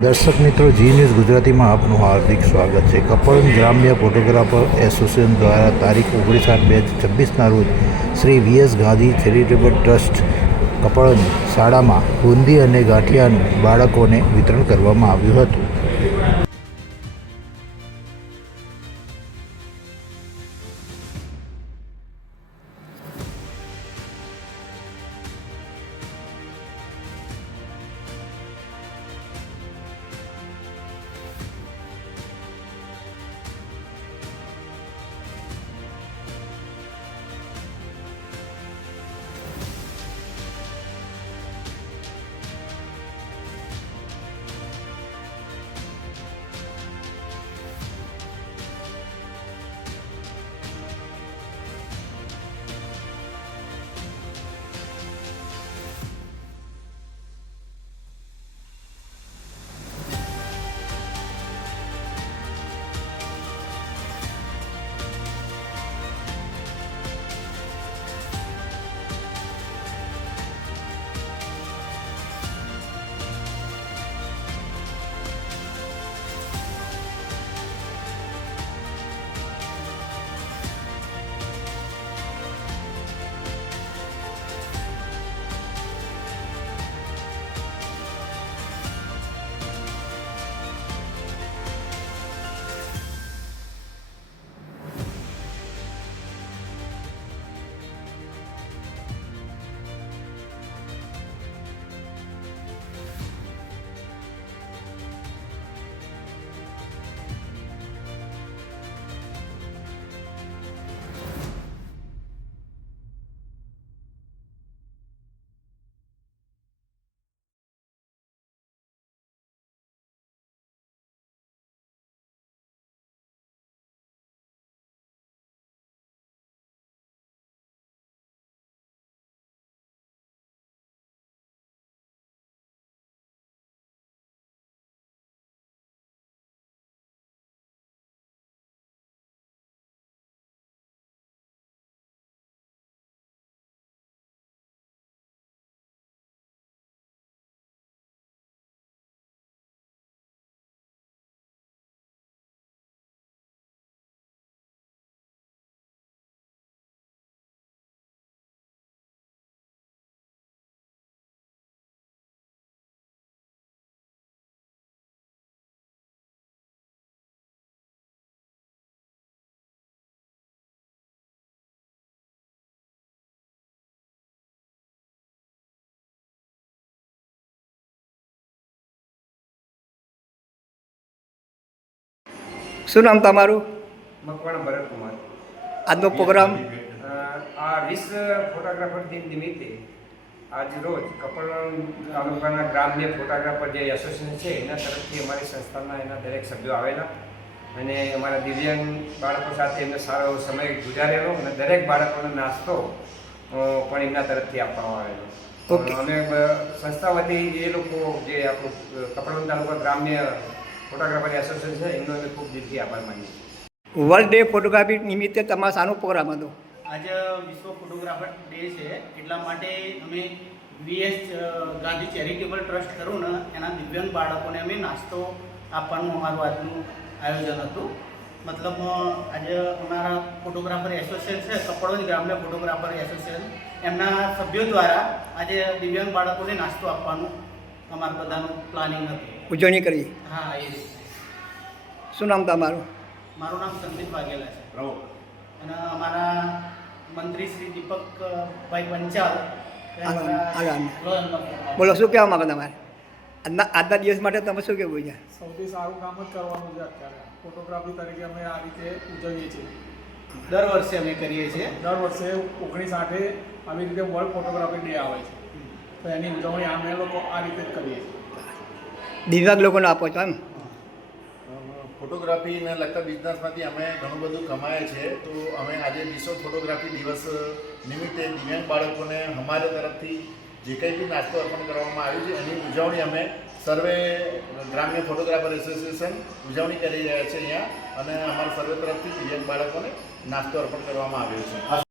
દર્શક મિત્રો, જી ન્યૂઝ ગુજરાતીમાં આપનું હાર્દિક સ્વાગત છે. કપડવંજ ગ્રામ્ય ફોટોગ્રાફર એસોસિએશન દ્વારા તારીખ 19/8/2026ના રોજ Shri VS Gandhi charitable trust Kapadvanj શાળામાં બુંદી અને ગાંઠિયાનું બાળકોને વિતરણ કરવામાં આવ્યું હતું. શું નામ તમારું? મકવાણા ભરતકુમાર. આજનો પ્રોગ્રામ આ વિશ્વ ફોટોગ્રાફર દિન નિમિત્તે આજ રોજ કપડવંજ તાલુકાના ગ્રામ્ય ફોટોગ્રાફર જે એસોસિએશન છે એના તરફથી અમારી સંસ્થાના એના દરેક સભ્યો આવેલા અને અમારા દિવ્યાંગ બાળકો સાથે એમને સારો સમય ગુજારેલો અને દરેક બાળકોનો નાસ્તો પણ એમના તરફથી આપવામાં આવેલો. અમે સંસ્થા વતી એ લોકો જે આપણું કપડવંજ તાલુકા ગ્રામ્ય ફોટોગ્રાફર એસોસિએશન છે એમનો અમે ખૂબ દિલથી આભાર માનીએ છીએ. વર્લ્ડ ડે ફોટોગ્રાફી નિમિત્તે તમારો શાનો પ્રોગ્રામ હતો? આજે વિશ્વ ફોટોગ્રાફર ડે છે એટલા માટે અમે વીએસ ગાંધી ચેરિટેબલ ટ્રસ્ટ ખરું ને એના દિવ્યાંગ બાળકોને અમે નાસ્તો આપવાનું અમારું આજનું આયોજન હતું. મતલબ આજે અમારા ફોટોગ્રાફર એસોસિએશન છે કપડવંજ ગ્રામ્ય ફોટોગ્રાફર એસોસિએશન એમના સભ્યો દ્વારા આજે દિવ્યાંગ બાળકોને નાસ્તો આપવાનું અમારું બધાનું પ્લાનિંગ હતું. ઉજવણી કરી. હા, એ રીતે. શું નામ તમારું? મારું નામ સંદીપ વાઘેલા છે અને અમારા મંત્રી શ્રી દીપકભાઈ પંચાલ બોલો, શું કહેવા માંગો તમારે આજના દિવસ માટે? તમે શું કહેવું છે? સૌથી સારું કામ જ કરવાનું છે અત્યારે. ફોટોગ્રાફી તરીકે અમે આ રીતે ઉજવીએ છીએ. દર વર્ષે અમે કરીએ છીએ. દર વર્ષે 19/8 આવી રીતે વર્લ્ડ ફોટોગ્રાફી ડે આવે છે, તો એની ઉજવણી અમે લોકો આ રીતે જ કરીએ છીએ. દિવ્યાંગ લોકોને આપો છો એમ? ફોટોગ્રાફીને લગતા બિઝનેસમાંથી અમે ઘણું બધું કમાઈએ છીએ, તો અમે આજે વિશ્વ ફોટોગ્રાફી દિવસ નિમિત્તે દિવ્યાંગ બાળકોને અમારા તરફથી જે કંઈ બી નાસ્તો અર્પણ કરવામાં આવ્યું છે એની ઉજવણી અમે સર્વે ગ્રામ્ય ફોટોગ્રાફર એસોસિએશન ઉજવણી કરી રહ્યા છે અહીંયા, અને અમારા સર્વે તરફથી દિવ્યાંગ બાળકોને નાસ્તો અર્પણ કરવામાં આવ્યો છે.